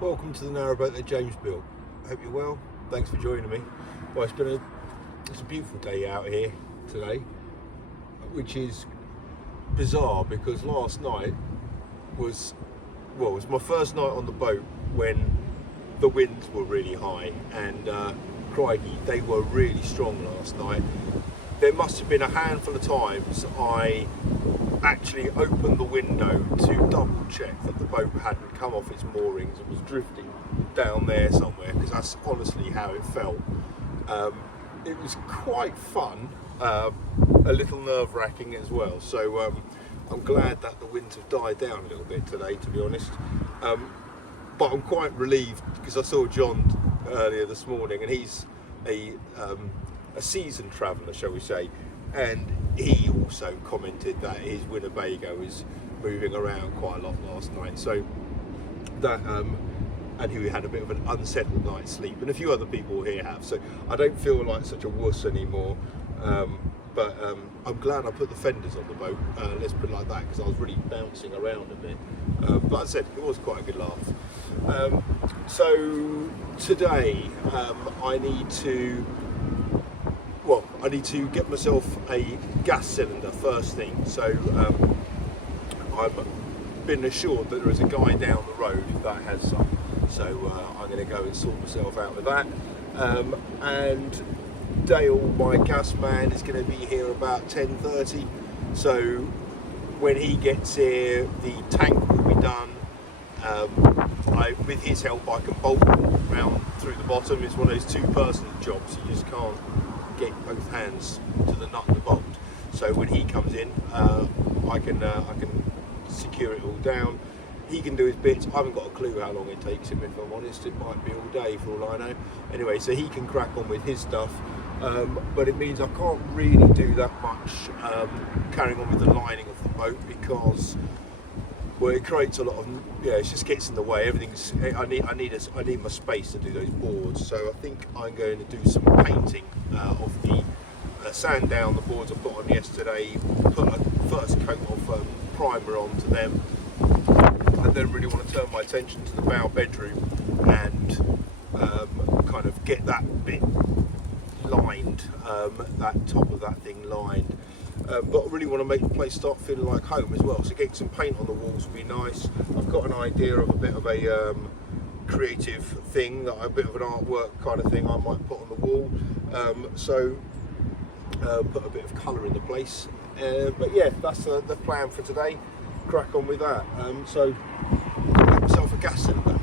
Welcome to the Narrowboat that James built. Hope you're well. Thanks for joining me. Well, it's a beautiful day out here today, which is bizarre because last night was my first night on the boat when the winds were really high, and crikey, they were really strong last night. There must have been a handful of times I actually opened the window to double check that the boat hadn't come off its moorings and was drifting down there somewhere, because that's honestly how it felt. It was quite fun, a little nerve-wracking as well, so I'm glad that the winds have died down a little bit today, to be honest. But I'm quite relieved because I saw John earlier this morning, and he's a seasoned traveller, shall we say, and he also commented that his Winnebago is moving around quite a lot last night, so that and he had a bit of an unsettled night's sleep, and a few other people here have, so I don't feel like such a wuss anymore. But I'm glad I put the fenders on the boat, let's put it like that, because I was really bouncing around a bit, but as I said, it was quite a good laugh. So today I need to get myself a gas cylinder first thing. So I've been assured that there is a guy down the road that has some, so I'm going to go and sort myself out with that. And Dale, my gas man, is going to be here about 10:30, so when he gets here the tank will be done. With his help I can bolt round through the bottom. It's one of those two-person jobs, you just can't get both hands to the nut and the bolt, so when he comes in I can secure it all down. He can do his bits. I haven't got a clue how long it takes him, if I'm honest. It might be all day for all I know. Anyway, so he can crack on with his stuff, but it means I can't really do that much carrying on with the lining of the boat, because it creates a lot of, it just gets in the way. Everything's, I need my space to do those boards, so I think I'm going to do some painting of the sand down the boards I put on yesterday, put a first coat of primer onto them, and then really want to turn my attention to the bow bedroom and kind of get that bit lined, that top of that thing lined. But I really want to make the place start feeling like home as well, so getting some paint on the walls would be nice. I've got an idea of a bit of a creative thing, a bit of an artwork kind of thing I might put on the wall, so put a bit of colour in the place. But yeah, that's the plan for today. Crack on with that. So get myself a gas cylinder.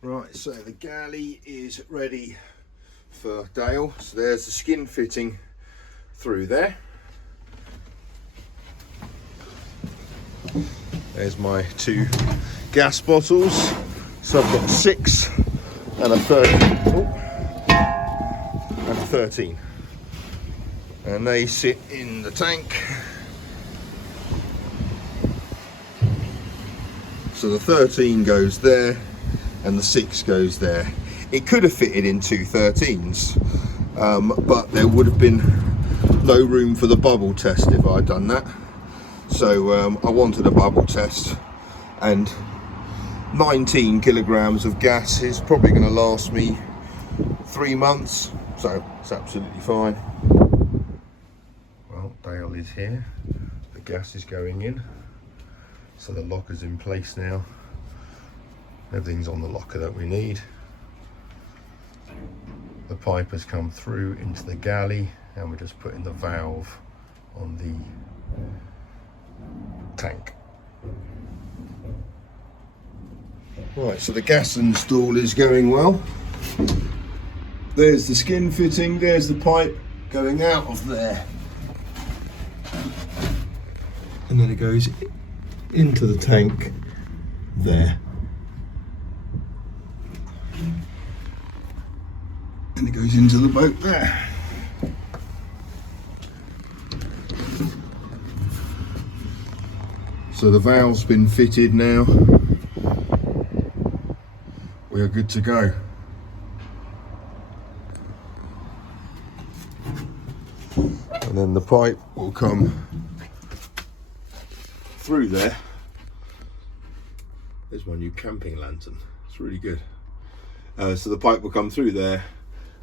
Right, so the galley is ready for Dale. So there's the skin fitting through there. There's my two gas bottles. So I've got a 6 and a 13. And they sit in the tank. So the 13 goes there and the 6 goes there. It could have fitted in two 13s, but there would have been no room for the bubble test if I'd done that. So I wanted a bubble test, and 19 kilograms of gas is probably going to last me 3 months, so it's absolutely fine. Well, Dale is here, the gas is going in, so the locker's in place now. Everything's on the locker that we need. The pipe has come through into the galley, and we're just putting the valve on the tank. Right, so the gas install is going well. There's the skin fitting, there's the pipe going out of there. And then it goes into the tank there. And it goes into the boat there. So the valve's been fitted now. We are good to go. and then the pipe will come through there. There's my new camping lantern, it's really good. So the pipe will come through there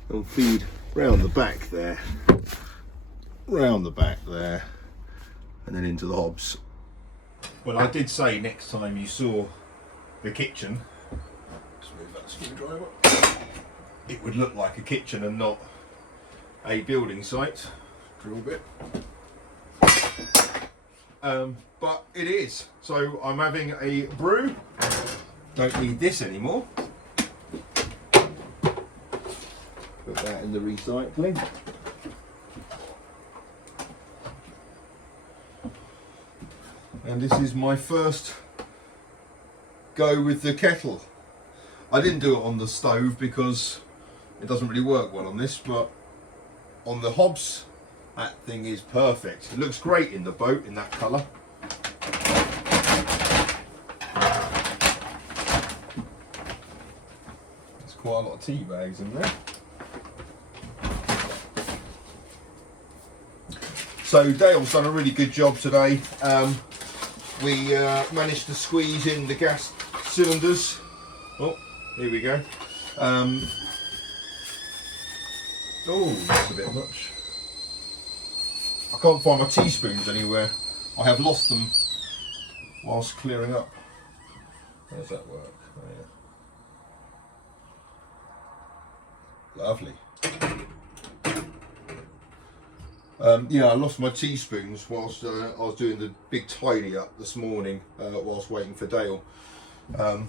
and feed round the back there, and then into the hobs. Well, I did say next time you saw the kitchen, let's move that screwdriver, it would look like a kitchen and not a building site. Drill bit. But it is. So I'm having a brew. Don't need this anymore. Put that in the recycling. And this is my first go with the kettle. I didn't do it on the stove because it doesn't really work well on this, but on the hobs, that thing is perfect. It looks great in the boat in that colour. There's quite a lot of tea bags in there. So Dale's done a really good job today. We managed to squeeze in the gas cylinders. Oh, here we go. Oh, that's a bit much. I can't find my teaspoons anywhere. I have lost them whilst clearing up. How does that work? Oh, yeah. Lovely. Yeah, I lost my teaspoons whilst I was doing the big tidy up this morning whilst waiting for Dale. Okay.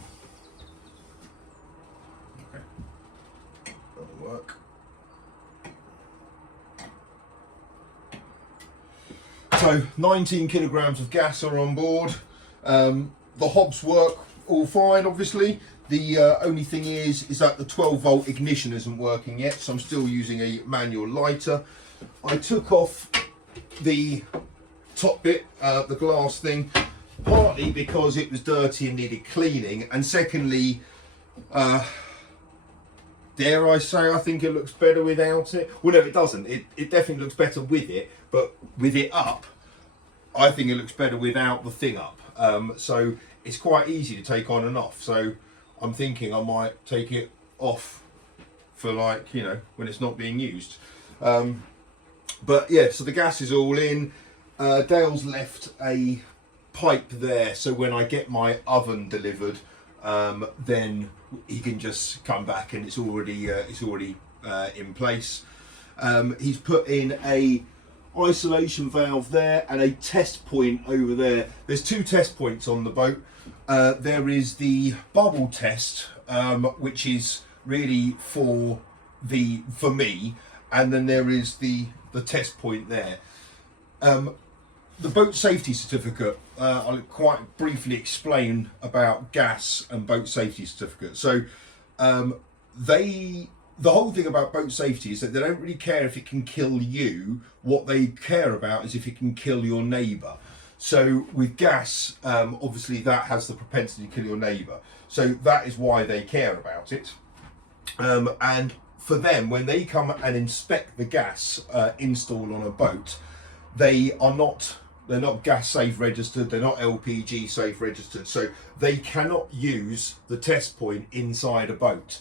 That'll work. So 19 kilograms of gas are on board. The hobs work all fine, obviously. The only thing is that the 12 volt ignition isn't working yet, so I'm still using a manual lighter. I took off the top bit, the glass thing, partly because it was dirty and needed cleaning, and secondly, dare I say, I think it looks better without it. Well, no, it doesn't. It definitely looks better with it, but with it up, I think it looks better without the thing up. So it's quite easy to take on and off. So I'm thinking I might take it off for, like, you know, when it's not being used. But yeah, so the gas is all in. Dale's left a pipe there, so when I get my oven delivered, then he can just come back and it's already in place. He's put in a isolation valve there and a test point over there. There's two test points on the boat. There is the bubble test, which is really for me, and then there is the test point there. The boat safety certificate, I'll quite briefly explain about gas and boat safety certificate. So the whole thing about boat safety is that they don't really care if it can kill you. What they care about is if it can kill your neighbour. So with gas, obviously that has the propensity to kill your neighbour. So that is why they care about it. And for them, when they come and inspect the gas installed on a boat, they're not gas safe registered, they're not LPG safe registered, so they cannot use the test point inside a boat.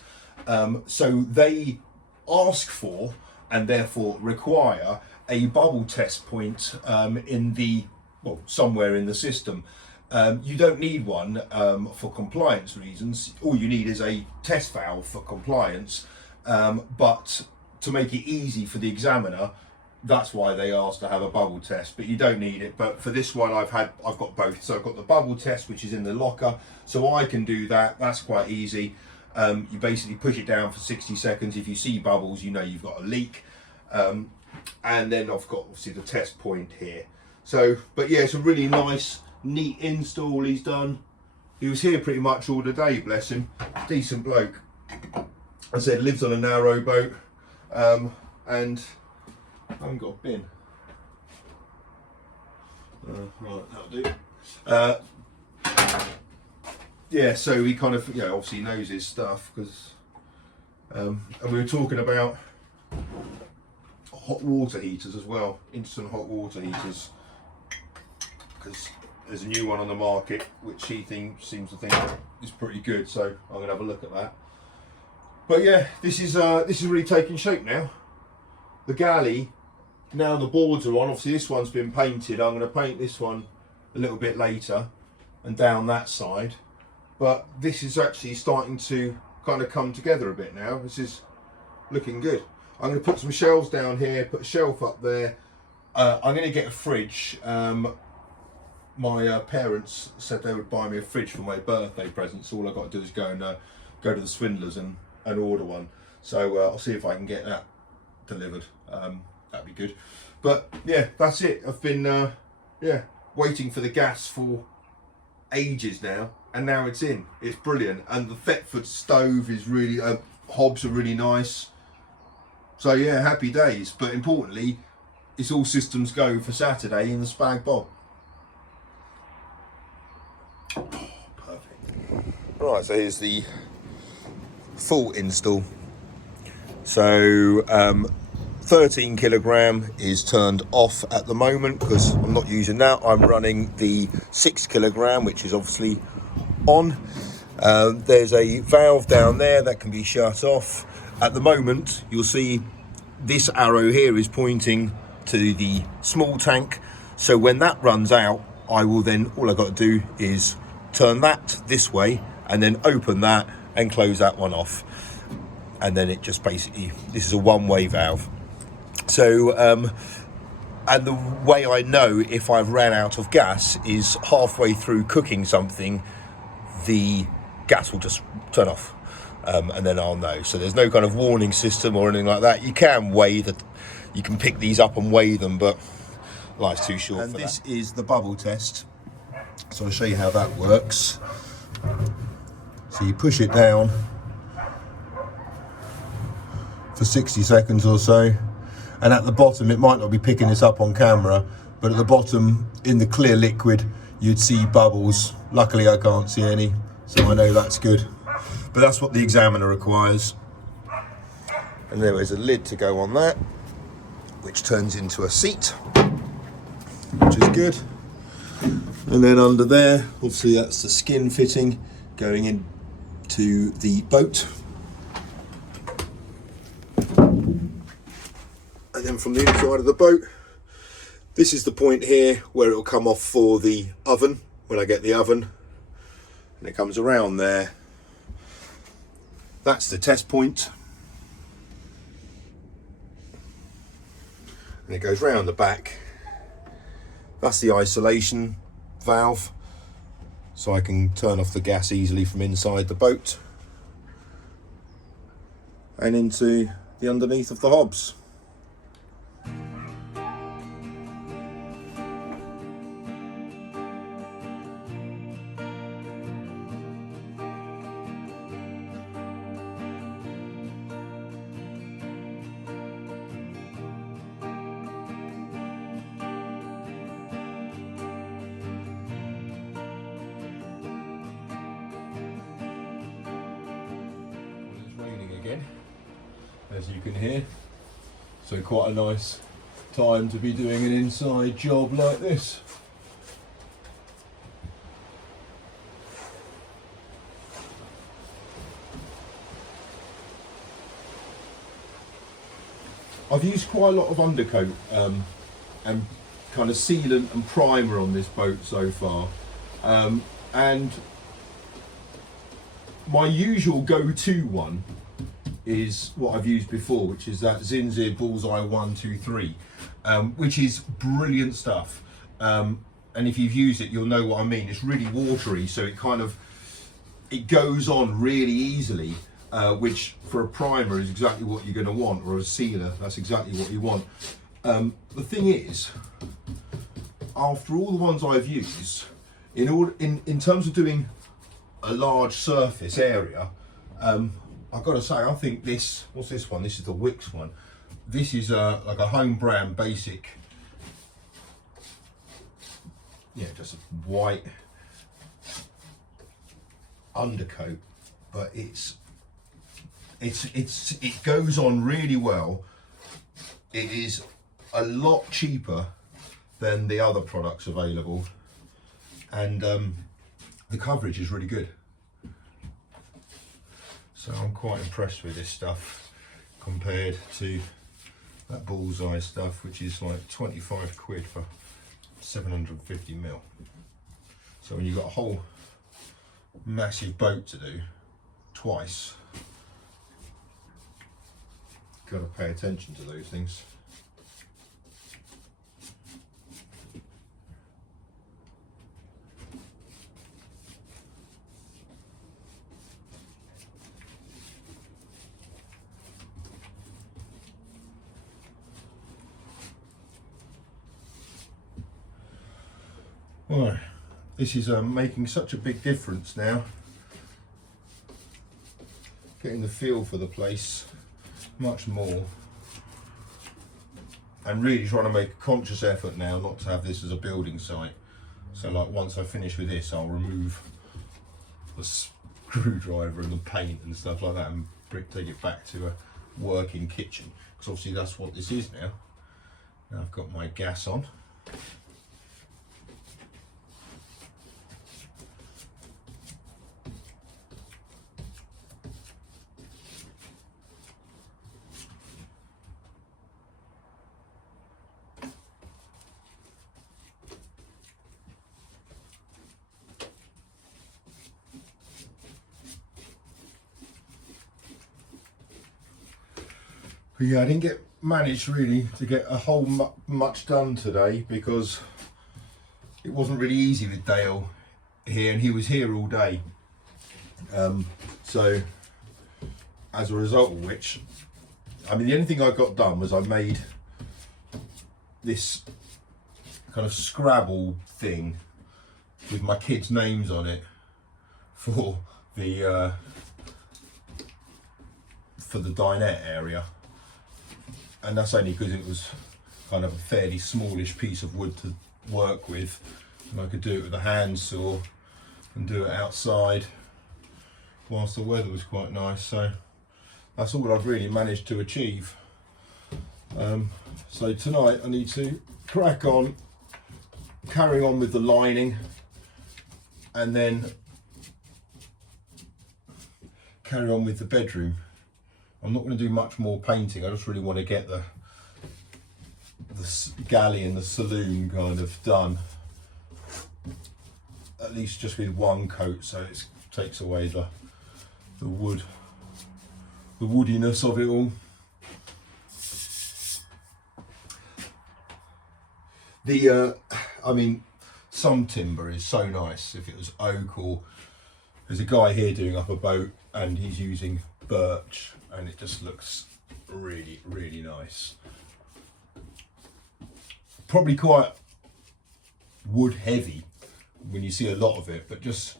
So they ask for, and therefore require, a bubble test point somewhere in the system. You don't need one for compliance reasons. All you need is a test valve for compliance, but to make it easy for the examiner, that's why they asked to have a bubble test, but you don't need it. But for this one, I've got both. So I've got the bubble test, which is in the locker, so I can do that. That's quite easy. You basically push it down for 60 seconds. If you see bubbles, you know you've got a leak. And then I've got obviously the test point here. So, but yeah, it's a really nice, neat install he's done. He was here pretty much all the day, bless him. Decent bloke. I said, lives on a narrowboat, and I haven't got a bin. Right, that'll do. Yeah, so he kind of, obviously knows his stuff, because, and we were talking about, hot water heaters as well, instant hot water heaters, because there's a new one on the market which he seems to think is pretty good, so I'm gonna have a look at that. But yeah, this is really taking shape now. The galley, now the boards are on, obviously this one's been painted. I'm gonna paint this one a little bit later and down that side, but this is actually starting to kind of come together a bit now. This is looking good. I'm going to put some shelves down here, put a shelf up there. I'm going to get a fridge. My parents said they would buy me a fridge for my birthday present, so all I've got to do is go to the Swindlers and order one. So I'll see if I can get that delivered. That'd be good. But yeah, that's it. I've been waiting for the gas for ages now, and now it's in. It's brilliant, and the Thetford stove is really hobs are really nice. So yeah, happy days. But importantly, it's all systems go for Saturday in the Spag Bob. Perfect. Right, so here's the full install. So 13 kilogram is turned off at the moment because I'm not using that. I'm running the 6 kilogram, which is obviously on. There's a valve down there that can be shut off. At the moment, you'll see this arrow here is pointing to the small tank. So when that runs out, I will then, all I've got to do is turn that this way and then open that and close that one off. And then it just basically, this is a one-way valve. So, and the way I know if I've ran out of gas is halfway through cooking something, the gas will just turn off. And then I'll know. So there's no kind of warning system or anything like that. You can weigh that, you can pick these up and weigh them, but life's too short for that. And this is the bubble test. So I'll show you how that works. So you push it down for 60 seconds or so. And at the bottom, it might not be picking this up on camera, but at the bottom in the clear liquid, you'd see bubbles. Luckily, I can't see any, so I know that's good. But that's what the examiner requires. And there is a lid to go on that, which turns into a seat, which is good. And then under there, obviously that's the skin fitting going into the boat. And then from the inside of the boat, this is the point here where it'll come off for the oven, when I get the oven. And it comes around there. That's the test point. And it goes round the back. That's the isolation valve. So I can turn off the gas easily from inside the boat. And into the underneath of the hobs. As you can hear, so quite a nice time to be doing an inside job like this. I've used quite a lot of Undercoat and kind of sealant and primer on this boat so far, and my usual go-to one is what I've used before, which is that Zinzir Bullseye 123, which is brilliant stuff. And if you've used it, you'll know what I mean. It's really watery, so it goes on really easily, which for a primer is exactly what you're going to want, or a sealer, that's exactly what you want. The thing is, after all the ones I've used, in terms of doing a large surface area, I've got to say, I think this, what's this one? This is the Wix one. This is like a home brand basic, yeah, just a white Undercoat, but it goes on really well. it is a lot cheaper than the other products available, and the coverage is really good. So I'm quite impressed with this stuff compared to that Bullseye stuff, which is like 25 quid for 750 mil. So when you've got a whole massive boat to do twice, got to pay attention to those things. Right, this is making such a big difference now. Getting the feel for the place much more, and really trying to make a conscious effort now not to have this as a building site. So like once I finish with this, I'll remove the screwdriver and the paint and stuff like that and take it back to a working kitchen, because obviously that's what this is now. Now I've got my gas on. But yeah, I didn't manage really to get a whole much done today, because it wasn't really easy with Dale here, and he was here all day. So as a result of which, I mean, the only thing I got done was I made this kind of Scrabble thing with my kids' names on it for the dinette area. And that's only because it was kind of a fairly smallish piece of wood to work with, and I could do it with a handsaw and do it outside whilst the weather was quite nice. So that's all I've really managed to achieve. So tonight I need to crack on, carry on with the lining, and then carry on with the bedroom. I'm not going to do much more painting. I just really want to get the galley and the saloon kind of done, at least just with one coat, so it takes away the woodiness of it all. I mean, some timber is so nice if it was oak, or there's a guy here doing up a boat and he's using birch, and it just looks really, really nice. Probably quite wood heavy when you see a lot of it, but just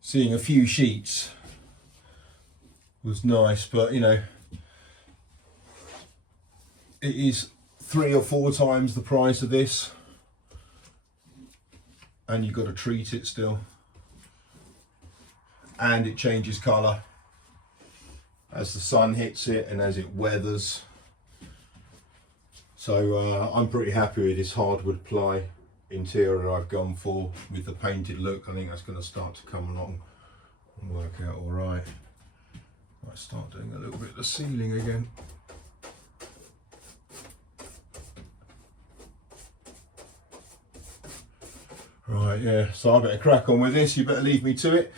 seeing a few sheets was nice. But you know, it is 3 or 4 times the price of this, and you've got to treat it still, and it changes colour as the sun hits it and as it weathers. So I'm pretty happy with this hardwood ply interior I've gone for with the painted look. I think that's going to start to come along and work out all right. Might start doing a little bit of the ceiling again. Right, yeah, so I better crack on with this. You better leave me to it.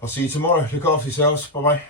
I'll see you tomorrow. Look after yourselves. Bye bye.